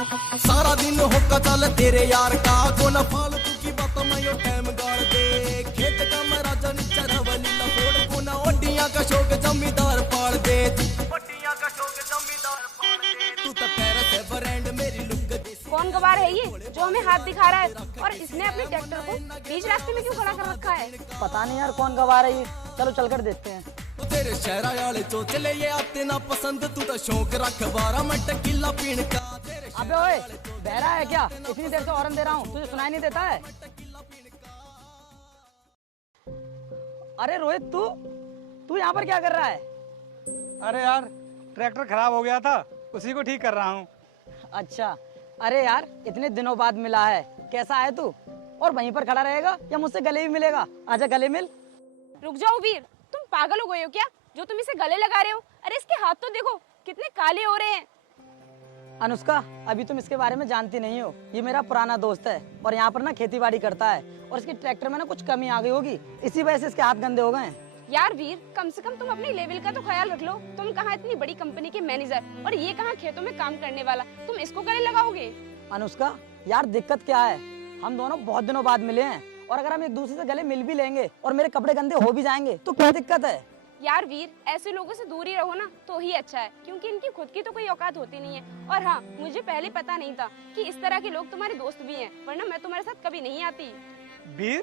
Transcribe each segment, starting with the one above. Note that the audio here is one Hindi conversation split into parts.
सारा दिन होका चल तेरे यार का को न फालतू की बातों में यो टाइम गाड़ दे। खेत का मैं राजा नीचा रवली लफोड़ को न ओडियां का शौक जमींदार पाल दे। ओडियां का शौक जमींदार पाल दे। तू तो पैर से ब्रांड मेरी लुक देसी। कौन गवार है ये जो हमें हाथ दिखा रहा है और इसने अपने ट्रैक्टर को बीच रास्ते में क्यों खड़ा कर रखा है? पता नहीं यार कौन गवार है ये, चलो चलकर देखते हैं। तेरे शहरा वाले चोचले ये आते ना पसंद, तू तो शौक रख 12 मिनट किला पीण का। अबे ओए बहरा है क्या? इतनी देर से हॉर्न दे रहा हूँ, तुझे सुनाई नहीं देता है? अरे रोहित तू यहाँ पर क्या कर रहा है? अरे यार ट्रैक्टर खराब हो गया था, उसी को ठीक कर रहा हूँ। अच्छा, अरे यार इतने दिनों बाद मिला है, कैसा है तू? और वहीं पर खड़ा रहेगा या मुझसे गले भी मिलेगा? आजा गले मिल। रुक जाओ वीर, तुम पागल हो गए हो क्या जो तुम इसे गले लगा रहे हो? अरे इसके हाथ तो देखो कितने काले हो रहे हैं। अनुष्का अभी तुम इसके बारे में जानती नहीं हो, ये मेरा पुराना दोस्त है और यहाँ पर ना खेती बाड़ी करता है और इसके ट्रैक्टर में ना कुछ कमी आ गई होगी, इसी वजह से इसके हाथ गंदे हो गए हैं। यार वीर, कम से कम तुम अपने लेवल का तो ख्याल रख लो। तुम कहाँ इतनी बड़ी कंपनी के मैनेजर और ये कहाँ खेतों में काम करने वाला, तुम इसको गले लगाओगे? अनुष्का यार दिक्कत क्या है, हम दोनों बहुत दिनों बाद मिले हैं और अगर हम एक दूसरे से गले मिल भी लेंगे और मेरे कपड़े गंदे हो भी जाएंगे तो क्या दिक्कत है? यार वीर, ऐसे लोगों से दूर ही रहो ना तो ही अच्छा है, क्योंकि इनकी खुद की तो कोई औकात होती नहीं है। और हाँ, मुझे पहले पता नहीं था कि इस तरह के लोग तुम्हारे दोस्त भी हैं, वरना मैं तुम्हारे साथ कभी नहीं आती। वीर,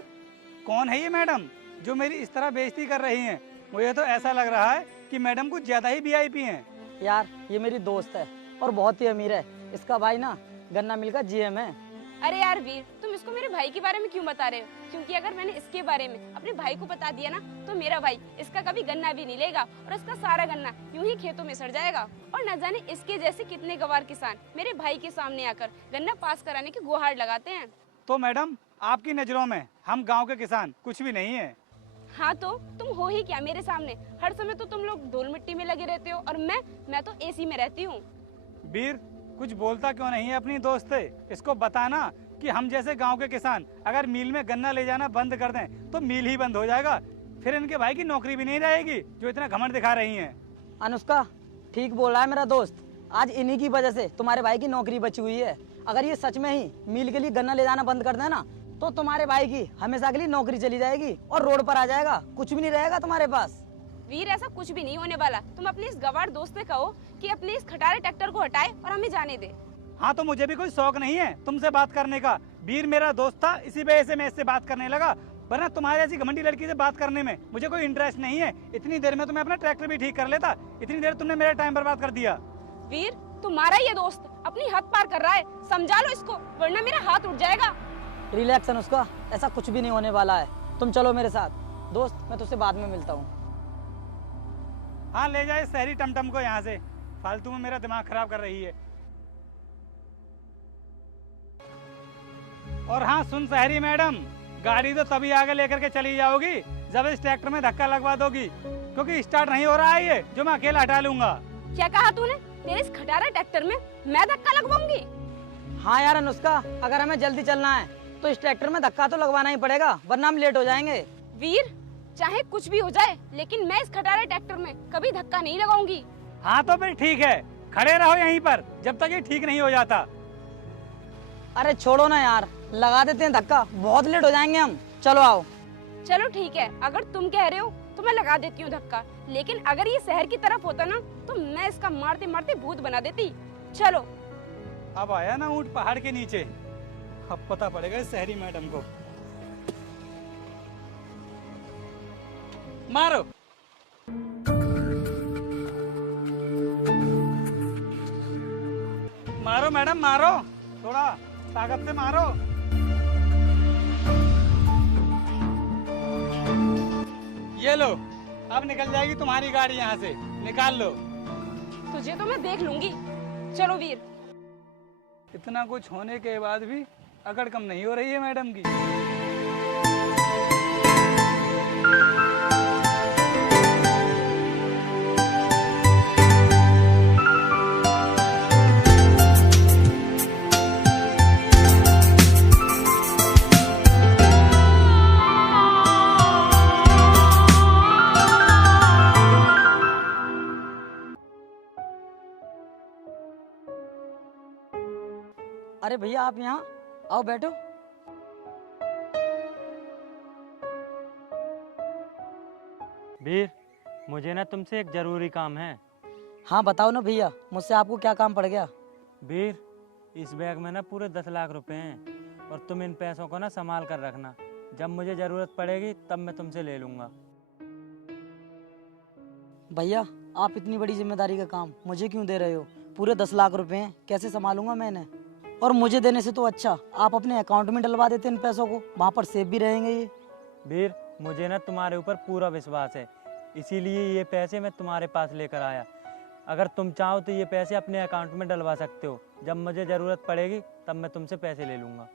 कौन है ये मैडम जो मेरी इस तरह बेइज्जती कर रही हैं? मुझे तो ऐसा लग रहा है कि मैडम कुछ ज्यादा ही वीआईपी हैं। यार ये मेरी दोस्त है और बहुत ही अमीर है, इसका भाई ना गन्ना मिल का जीएम है। अरे यार वीर, तुम इसको मेरे भाई के बारे में क्यों बता रहे हो? क्योंकि अगर मैंने इसके बारे में अपने भाई को बता दिया ना तो मेरा भाई इसका कभी गन्ना भी नहीं लेगा और इसका सारा गन्ना यूं ही खेतों में सड़ जाएगा। और न जाने इसके जैसे कितने गवार किसान मेरे भाई के सामने आकर गन्ना पास कराने की गुहार लगाते हैं। तो मैडम आपकी नजरों में हम गाँव के किसान कुछ भी नहीं है? हाँ तो तुम हो ही क्या मेरे सामने? हर समय तो तुम लोग धूल मिट्टी में लगे रहते हो और मैं तो एसी में रहती हूँ। वीर, कुछ बोलता क्यों नहीं है अपनी दोस्त से? इसको बताना कि हम जैसे गांव के किसान अगर मिल में गन्ना ले जाना बंद कर दें तो मिल ही बंद हो जाएगा, फिर इनके भाई की नौकरी भी नहीं रहेगी जो इतना घमंड दिखा रही हैं। अनुष्का ठीक बोल रहा है मेरा दोस्त, आज इन्हीं की वजह से तुम्हारे भाई की नौकरी बची हुई है। अगर ये सच में ही मिल के लिए गन्ना ले जाना बंद कर देना तो तुम्हारे भाई की हमेशा के लिए नौकरी चली जाएगी और रोड पर आ जाएगा, कुछ भी नहीं रहेगा तुम्हारे पास। वीर, ऐसा कुछ भी नहीं होने वाला। तुम अपने इस गवार दोस्त से कहो कि अपने इस खटारे ट्रैक्टर को हटाए और हमें जाने दे। हाँ तो मुझे भी कोई शौक नहीं है तुमसे बात करने का। वीर मेरा दोस्त था, इसी वजह से मैं इससे बात करने लगा, वरना तुम्हारे ऐसी घमंडी लड़की से बात करने में मुझे कोई इंटरेस्ट नहीं है। इतनी देर में तो मैं अपना ट्रैक्टर भी ठीक कर लेता, इतनी देर तुमने मेरा टाइम बर्बाद कर दिया। वीर, तुम्हारा ये दोस्त अपनी हद पार कर रहा है, समझा लो इसको वरना मेरा हाथ उठ जाएगा। रिलैक्स अनुष्का, ऐसा कुछ भी नहीं होने वाला है, तुम चलो मेरे साथ। दोस्त मैं तुझसे बाद में मिलता हूँ। हाँ ले जाए शहरी टमटम को यहाँ से, फालतू में मेरा दिमाग खराब कर रही है। और हाँ सुन शहरी मैडम, गाड़ी तो तभी आगे लेकर के चली जाओगी जब इस ट्रैक्टर में धक्का लगवा दोगी, क्योंकि स्टार्ट नहीं हो रहा है ये जो मैं अकेला हटा लूंगा। क्या कहा तूने? तेरे इस खटारा ट्रैक्टर में मैं धक्का लगवाऊंगी? हाँ यार अनुष्का, अगर हमें जल्दी चलना है तो इस ट्रैक्टर में धक्का तो लगवाना ही पड़ेगा, वरना हम लेट हो जाएंगे। वीर, चाहे कुछ भी हो जाए लेकिन मैं इस खटारे ट्रैक्टर में कभी धक्का नहीं लगाऊंगी। हाँ तो फिर ठीक है, खड़े रहो यहीं पर जब तक ये ठीक नहीं हो जाता। अरे छोड़ो ना यार, लगा देते हैं धक्का, बहुत लेट हो जाएंगे हम। चलो आओ। चलो ठीक है, अगर तुम कह रहे हो तो मैं लगा देती हूँ धक्का, लेकिन अगर ये शहर की तरफ होता ना तो मैं इसका मारते मारते भूत बना देती। चलो। अब आया ना ऊंट पहाड़ के नीचे, अब पता पड़ेगा इस शहरी मैडम को। मारो। मारो मैडम मारो, थोड़ा ताकत से मारो। ये लो, अब निकल जाएगी तुम्हारी गाड़ी यहाँ से, निकाल लो। तुझे तो मैं देख लूंगी। चलो वीर। इतना कुछ होने के बाद भी अकड़ कम नहीं हो रही है मैडम की। अरे भैया आप यहाँ आओ बैठो। वीर, मुझे ना तुमसे एक जरूरी काम है। हाँ बताओ ना भैया, मुझसे आपको क्या काम पड़ गया? वीर, इस बैग में ना पूरे 10 लाख रुपए हैं और तुम इन पैसों को ना संभाल कर रखना। जब मुझे जरूरत पड़ेगी तब मैं तुमसे ले लूंगा। भैया आप इतनी बड़ी जिम्मेदारी का काम मुझे क्यों दे रहे हो? पूरे 10 लाख रुपए हैं, कैसे संभालूंगा मैंने? और मुझे देने से तो अच्छा आप अपने अकाउंट में डलवा देते इन पैसों को, वहाँ पर सेफ भी रहेंगे ये। वीर, मुझे ना तुम्हारे ऊपर पूरा विश्वास है, इसीलिए ये पैसे मैं तुम्हारे पास लेकर आया। अगर तुम चाहो तो ये पैसे अपने अकाउंट में डलवा सकते हो। जब मुझे ज़रूरत पड़ेगी तब मैं तुमसे पैसे ले लूँगा।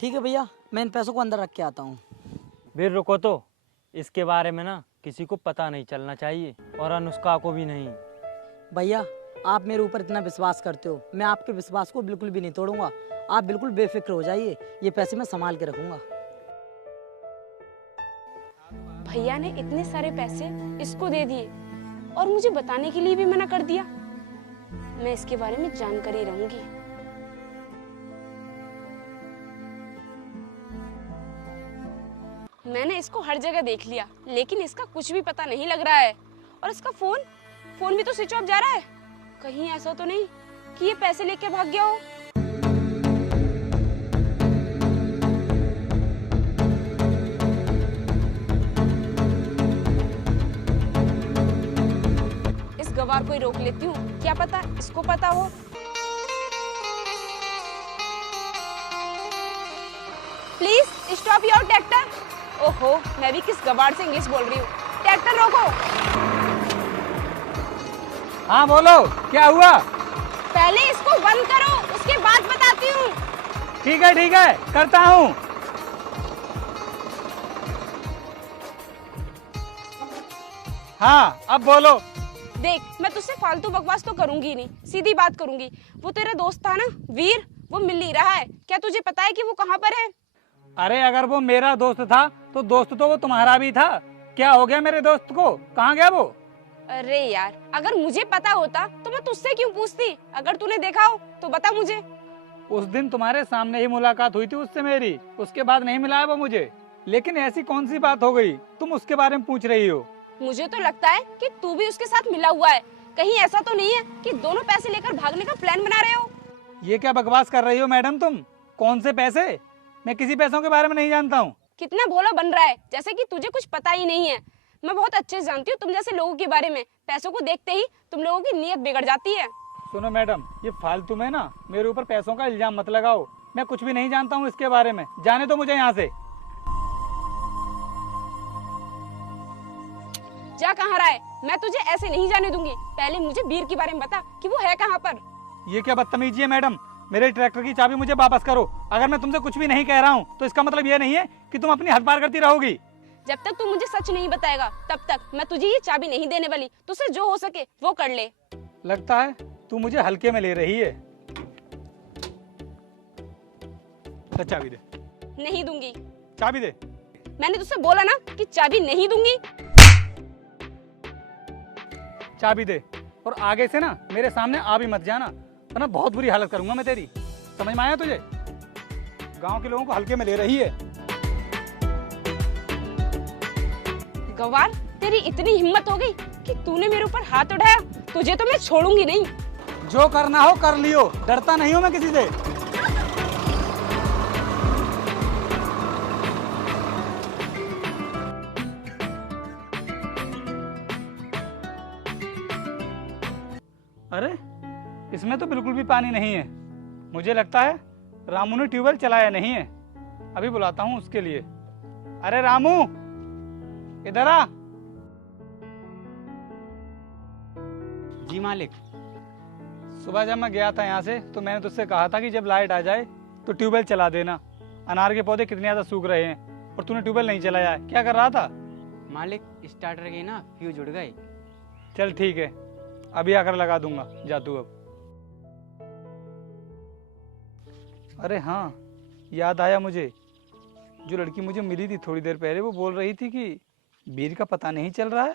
ठीक है भैया, मैं इन पैसों को अंदर रख के आता हूँ। वीर रुको तो, इसके बारे में ना किसी को पता नहीं चलना चाहिए और अनुष्का को भी नहीं। भैया आप मेरे ऊपर इतना विश्वास करते हो, मैं आपके विश्वास को बिल्कुल भी नहीं तोड़ूंगा। आप बिल्कुल बेफिक्र हो जाइए, ये पैसे मैं संभाल के रखूंगा। भैया ने इतने सारे पैसे इसको दे दिए और मुझे बताने के लिए भी मना कर दिया। मैं इसके बारे में जानकर ही रहूंगी। मैंने इसको हर जगह देख लिया, लेकिन इसका कुछ भी पता नहीं लग रहा है। और इसका फोन भी तो स्विच ऑफ जा रहा है। कहीं ऐसा तो नहीं कि ये पैसे लेकर भाग गया हो। इस गवार को ही रोक लेती हूँ, क्या पता इसको पता हो। Please stop your tractor. ओहो, मैं भी किस गवार से इंग्लिश बोल रही हूँ। ट्रैक्टर रोको। हाँ बोलो, क्या हुआ? पहले इसको बंद करो, उसके बाद बताती हूँ। ठीक है, करता हूँ। हाँ अब बोलो। देख, मैं तुझसे फालतू बकवास तो करूंगी नहीं, सीधी बात करूंगी। वो तेरा दोस्त था ना वीर, वो मिल नहीं रहा है। क्या तुझे पता है कि वो कहाँ पर है? अरे अगर वो मेरा दोस्त था तो दोस्त तो वो तुम्हारा भी था। क्या हो गया मेरे दोस्त को? कहाँ गया वो? अरे यार, अगर मुझे पता होता तो मैं तुझसे क्यों पूछती? अगर तूने देखा हो तो बता मुझे। उस दिन तुम्हारे सामने ही मुलाकात हुई थी उससे मेरी, उसके बाद नहीं मिला है वो मुझे। लेकिन ऐसी कौन सी बात हो गई तुम उसके बारे में पूछ रही हो? मुझे तो लगता है कि तू भी उसके साथ मिला हुआ है। कहीं ऐसा तो नहीं है कि दोनों पैसे लेकर भागने का प्लान बना रहे हो? ये क्या बकवास कर रही हो मैडम तुम? कौन से पैसे? मैं किसी पैसों के बारे में नहीं जानता हूँ। कितना भोला बन रहा है, जैसे कि तुझे कुछ पता ही नहीं है। मैं बहुत अच्छे से जानती हूँ तुम जैसे लोगों के बारे में। पैसों को देखते ही तुम लोगों की नीयत बिगड़ जाती है। सुनो मैडम, ये फालतू में ना मेरे ऊपर पैसों का इल्जाम मत लगाओ। मैं कुछ भी नहीं जानता हूँ इसके बारे में। जाने दो मुझे यहाँ से। जा कहाँ रहा है? मैं तुझे ऐसे नहीं जाने दूंगी। पहले मुझे वीर के बारे में बता कि वो है कहाँ पर। ये क्या बदतमीजी है मैडम? मेरे ट्रैक्टर की चाबी मुझे वापस करो। अगर मैं तुमसे कुछ भी नहीं कह रहा हूँ तो इसका मतलब ये नहीं है कि तुम अपनी हद पार करती रहोगी। जब तक तू मुझे सच नहीं बताएगा तब तक मैं तुझे ये चाबी नहीं देने वाली। तुझसे जो हो सके वो कर ले। लगता है तू मुझे हल्के में ले रही है। तो चाबी दे। नहीं दूंगी। चाबी दे। मैंने तुझसे बोला ना कि चाबी नहीं दूंगी। चाबी दे और आगे से ना मेरे सामने आ भी मत जाना, वरना बहुत बुरी हालत करूंगा मैं तेरी। समझ में आया तुझे? गांव के लोगों को हल्के में ले रही है। गवार, तेरी इतनी हिम्मत हो गई कि तूने मेरे ऊपर हाथ उठाया। तुझे तो मैं छोड़ूंगी नहीं। जो करना हो कर लियो, डरता नहीं हूं मैं किसी से। अरे इसमें तो बिल्कुल भी पानी नहीं है। मुझे लगता है रामू ने ट्यूबवेल चलाया नहीं है। अभी बुलाता हूँ उसके लिए। अरे रामू, इधर आ। जी मालिक। सुबह जब मैं गया था यहाँ से तो मैंने तुझसे कहा था कि जब लाइट आ जाए तो ट्यूबवेल चला देना। अनार के पौधे कितने ज़्यादा सूख रहे हैं और तूने ट्यूबवेल नहीं चलाया है। क्या कर रहा था? मालिक स्टार्टर की ना फ्यूज उड़ गई। चल ठीक है, अभी आकर लगा दूंगा। जा तू अब। अरे हाँ, याद आया मुझे। जो लड़की मुझे मिली थी थोड़ी देर पहले, वो बोल रही थी कि वीर का पता नहीं चल रहा है।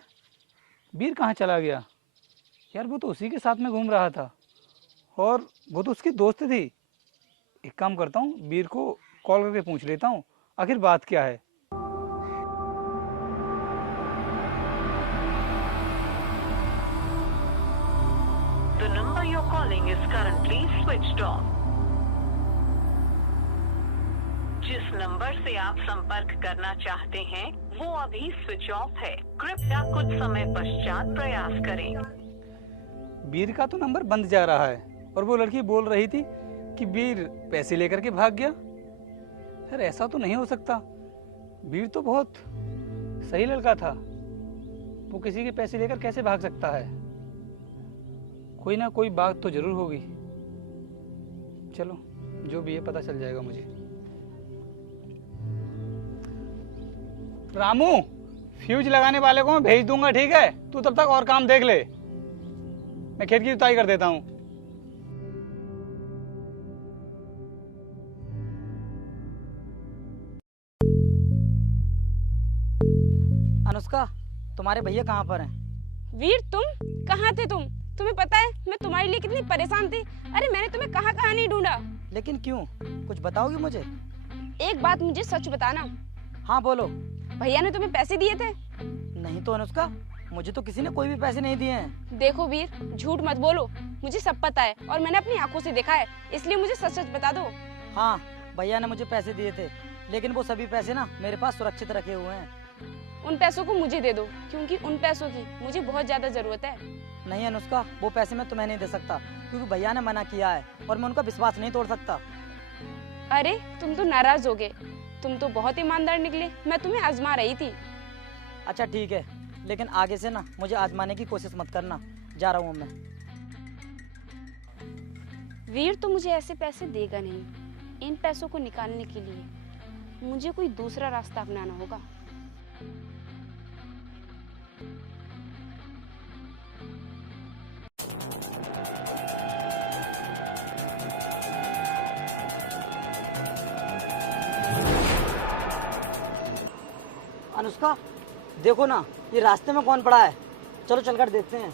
वीर कहाँ चला गया? यार वो तो उसी के साथ में घूम रहा था और वो तो उसकी दोस्त थी। एक काम करता हूँ, वीर को कॉल करके पूछ लेता हूँ आखिर बात क्या है। The number you're calling is currently switched off. जिस नंबर से आप संपर्क करना चाहते हैं वो अभी स्विच ऑफ है। कृपया कुछ समय पश्चात प्रयास करें। वीर का तो नंबर बंद जा रहा है और वो लड़की बोल रही थी कि वीर पैसे लेकर के भाग गया। यार ऐसा तो नहीं हो सकता, वीर तो बहुत सही लड़का था, वो किसी के पैसे लेकर कैसे भाग सकता है। कोई ना कोई बात तो जरूर होगी। चलो जो भी है पता चल जाएगा मुझे। रामू, फ्यूज लगाने वाले को मैं भेज दूंगा, ठीक है? तू तब तक और काम देख ले, मैं खेत की जुताई कर देता हूँ। अनुष्का, तुम्हारे भैया कहाँ पर हैं? वीर तुम कहाँ थे? तुम्हें पता है मैं तुम्हारे लिए कितनी परेशान थी। अरे मैंने तुम्हें कहाँ कहाँ नहीं ढूंढा। लेकिन क्यों, कुछ बताओगी मुझे? एक बात मुझे सच बताना, हाँ बोलो। भैया ने तुम्हें पैसे दिए थे? नहीं तो अनुष्का, मुझे तो किसी ने कोई भी पैसे नहीं दिए हैं। देखो वीर, झूठ मत बोलो, मुझे सब पता है और मैंने अपनी आंखों से देखा है, इसलिए मुझे सच सच बता दो। हाँ, भैया ने मुझे पैसे दिए थे, लेकिन वो सभी पैसे ना मेरे पास सुरक्षित रखे हुए हैं। उन पैसों को मुझे दे दो, क्योंकि उन पैसों की मुझे बहुत ज्यादा जरूरत है। नहीं अनुष्का, वो पैसे मैं तुम्हें नहीं दे सकता, क्योंकि भैया ने मना किया है और मैं उनका विश्वास नहीं तोड़ सकता। अरे तुम तो नाराज हो गए, तुम तो बहुत ईमानदार निकले, मैं तुम्हें आजमा रही थी। अच्छा ठीक है, लेकिन आगे से ना मुझे आजमाने की कोशिश मत करना, जा रहा हूँ मैं। वीर तो मुझे ऐसे पैसे देगा नहीं। इन पैसों को निकालने के लिए मुझे कोई दूसरा रास्ता अपनाना होगा। अनुष्का देखो ना, ये रास्ते में कौन पड़ा है, चलो चलकर देखते हैं।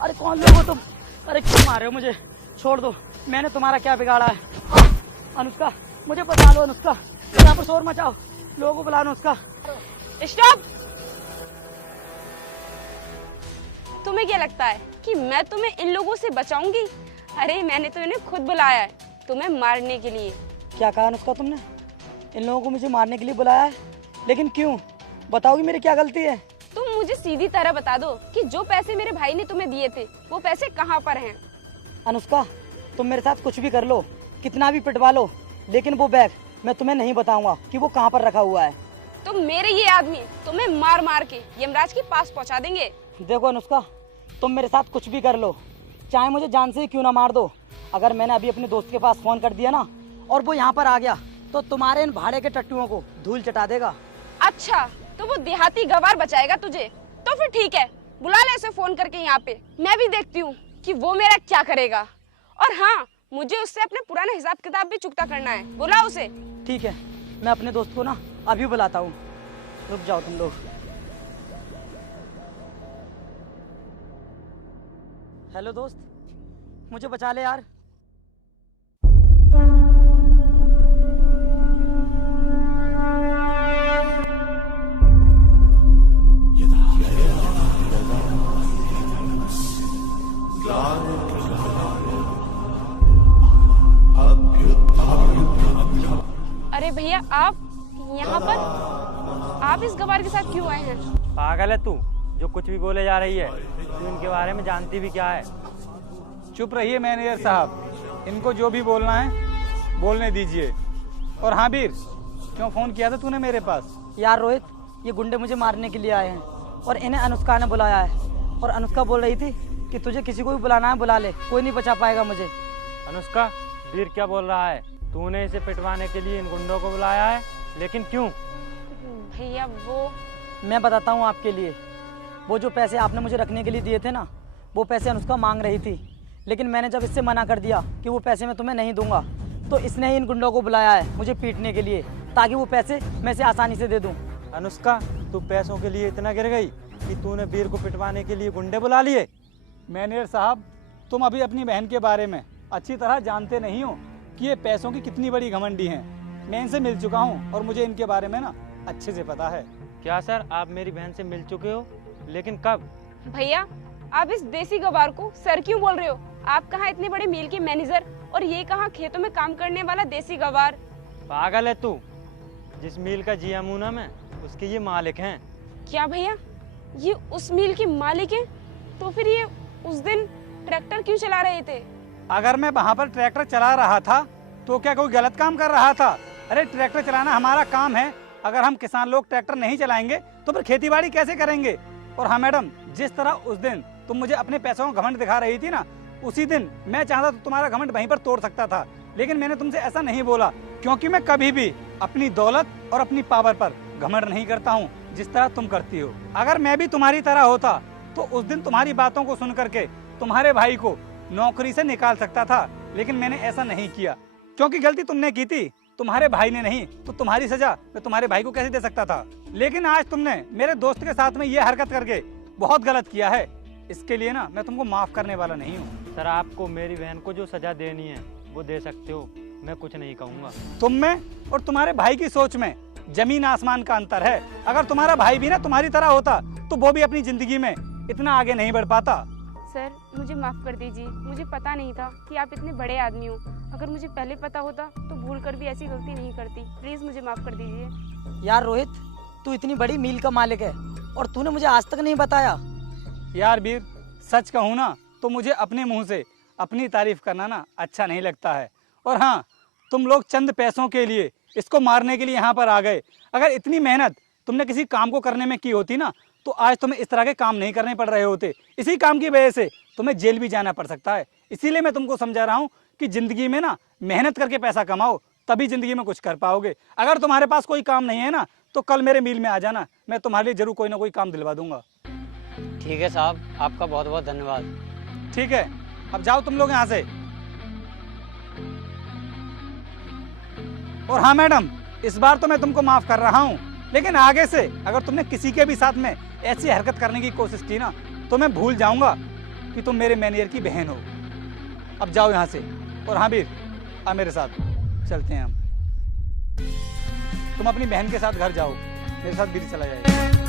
अरे कौन लोग हो तुम? अरे क्यों मार रहे हो मुझे? छोड़ दो, मैंने तुम्हारा क्या बिगाड़ा है? अनुष्का मुझे बचा लो, अनुष्का यहाँ पर शोर मचाओ, लोगों को बुला अनुष्का। स्टॉप! तुम्हें क्या लगता है कि मैं तुम्हें इन लोगों से बचाऊंगी? अरे मैंने तो इन्हें खुद बुलाया है तुम्हें मारने के लिए। क्या कहा अनुष्का तुमने? इन लोगों को मुझे मारने के लिए बुलाया है? लेकिन क्यों, बताओगी मेरी क्या गलती है? तुम मुझे सीधी तरह बता दो कि जो पैसे मेरे भाई ने तुम्हें दिए थे वो पैसे कहाँ पर हैं? अनुष्का तुम मेरे साथ कुछ भी कर लो, कितना भी पिटवा लो, लेकिन वो बैग मैं तुम्हें नहीं बताऊंगा कि वो कहाँ पर रखा हुआ है। तुम मेरे ये आदमी तुम्हें मार मार के यमराज के पास पहुँचा देंगे। देखो अनुष्का, तुम मेरे साथ कुछ भी कर लो, चाहे मुझे जान से ही क्यों ना मार दो, अगर मैंने अभी अपने दोस्त के पास फोन कर दिया ना और वो यहाँ पर आ गया तो तुम्हारे इन भाड़े के टट्टुओं को धूल चटा देगा। अच्छा तो वो देहाती गवार बचाएगा तुझे? तो फिर ठीक है, बुला ले उसे फोन करके यहाँ पे, मैं भी देखती हूँ कि वो मेरा क्या करेगा। और हाँ, मुझे उससे अपने पुराने हिसाब किताब भी चुकता करना है, बुला उसे। ठीक है, मैं अपने दोस्त को ना अभी बुलाता हूँ, रुक जाओ तुम लोग। हेलो दोस्त, मुझे बचा ले यार। अरे भैया आप यहाँ पर, आप इस गवार के साथ क्यों आए हैं? पागल है तू, जो कुछ भी बोले जा रही है, तू इनके बारे में जानती भी क्या है? चुप रहिए मैनेजर साहब, इनको जो भी बोलना है बोलने दीजिए। और हाँ वीर, क्यों फोन किया था तूने मेरे पास? यार रोहित, ये गुंडे मुझे मारने के लिए आए हैं और इन्हें अनुष्का ने बुलाया है, और अनुष्का बोल रही थी कि तुझे किसी को भी बुलाना है बुला ले, कोई नहीं बचा पाएगा मुझे। अनुष्का, वीर क्या बोल रहा है? तूने इसे पिटवाने के लिए इन गुंडों को बुलाया है, लेकिन क्यों? भैया वो, मैं बताता हूँ आपके लिए। वो जो पैसे आपने मुझे रखने के लिए दिए थे ना, वो पैसे अनुष्का मांग रही थी, लेकिन मैंने जब इससे मना कर दिया कि वो पैसे मैं तुम्हें नहीं दूंगा, तो इसने ही इन गुंडों को बुलाया है मुझे पीटने के लिए, ताकि वो पैसे मैं से आसानी से दे दूं। अनुष्का, तू पैसों के लिए इतना गिर गई कि तूने वीर को पिटवाने के लिए गुंडे बुला लिए? मैनेजर साहब, तुम अभी अपनी बहन के बारे में अच्छी तरह जानते नहीं हो कि ये पैसों की कितनी बड़ी घमंडी हैं। मैं इनसे मिल चुका हूँ और मुझे इनके बारे में ना अच्छे से पता है। क्या सर, आप मेरी बहन से मिल चुके हो? लेकिन कब? भैया, आप इस देसी गवार को सर क्यों बोल रहे हो? आप कहाँ इतने बड़े मिल के मैनेजर और ये कहाँ खेतों में काम करने वाला देसी गवार। पागल है तू? जिस मिल का जिया मुना में उसके ये मालिक हैं। क्या भैया, ये उस मिल के मालिक हैं? तो फिर ये उस दिन ट्रैक्टर क्यों चला रहे थे? अगर मैं वहाँ पर ट्रैक्टर चला रहा था तो क्या कोई गलत काम कर रहा था? अरे ट्रैक्टर चलाना हमारा काम है। अगर हम किसान लोग ट्रैक्टर नहीं चलाएंगे तो फिर खेती बाड़ी कैसे करेंगे? और हाँ मैडम, जिस तरह उस दिन तुम मुझे अपने पैसों का घमंड दिखा रही थी ना, उसी दिन मैं चाहता तो तुम्हारा घमंड वहीं पर तोड़ सकता था, लेकिन मैंने तुमसे ऐसा नहीं बोला, क्योंकि मैं कभी भी अपनी दौलत और अपनी पावर पर घमंड नहीं करता हूँ जिस तरह तुम करती हो। अगर मैं भी तुम्हारी तरह होता तो उस दिन तुम्हारी बातों को सुन करके तुम्हारे भाई को नौकरी से निकाल सकता था, लेकिन मैंने ऐसा नहीं किया क्योंकि गलती तुमने की थी, तुम्हारे भाई ने नहीं। तो तुम्हारी सजा मैं तुम्हारे भाई को कैसे दे सकता था? लेकिन आज तुमने मेरे दोस्त के साथ में ये हरकत करके बहुत गलत किया है। इसके लिए ना मैं तुमको माफ करने वाला नहीं हूँ। सर, आपको मेरी बहन को जो सजा देनी है वो दे सकते हो, मैं कुछ नहीं कहूँगा। तुम में और तुम्हारे भाई की सोच में जमीन आसमान का अंतर है। अगर तुम्हारा भाई भी ना तुम्हारी तरह होता तो वो भी अपनी जिंदगी में इतना आगे नहीं बढ़ पाता। सर, मुझे माफ कर दीजिए, मुझे पता नहीं था कि आप इतने बड़े आदमी हो। अगर मुझे पहले पता होता तो भूल कर भी ऐसी गलती नहीं करती। प्लीज मुझे माफ कर दीजिए। यार रोहित, तू इतनी बड़ी मिल का मालिक है और तूने मुझे आज तक नहीं बताया। यार वीर, सच कहूँ ना तो मुझे अपने मुंह से अपनी तारीफ करना ना अच्छा नहीं लगता है। और हाँ, तुम लोग चंद पैसों के लिए इसको मारने के लिए यहाँ पर आ गए। अगर इतनी मेहनत तुमने किसी काम को करने में की होती ना तो आज तुम्हें इस तरह के काम नहीं करने पड़ रहे होते। इसी काम की वजह से तुम्हें जेल भी जाना पड़ सकता है। इसीलिए मैं तुमको समझा रहा हूँ कि जिंदगी में ना मेहनत करके पैसा कमाओ, तभी जिंदगी में कुछ कर पाओगे। अगर तुम्हारे पास कोई काम नहीं है ना तो कल मेरे मिल में आ जाना, मैं तुम्हारे लिए जरूर कोई ना कोई काम दिलवा दूंगा। ठीक है साहब, आपका बहुत बहुत धन्यवाद। ठीक है, अब जाओ तुम लोग यहाँ से। और हाँ मैडम, इस बार तो मैं तुमको माफ कर रहा हूँ, लेकिन आगे से अगर तुमने किसी के भी साथ में ऐसी हरकत करने की कोशिश की ना तो मैं भूल जाऊंगा कि तुम मेरे मैनेजर की बहन हो। अब जाओ यहाँ से। और हाँ वीर, आ मेरे साथ चलते हैं हम। तुम अपनी बहन के साथ घर जाओ, मेरे साथ वीर चला जाएगा।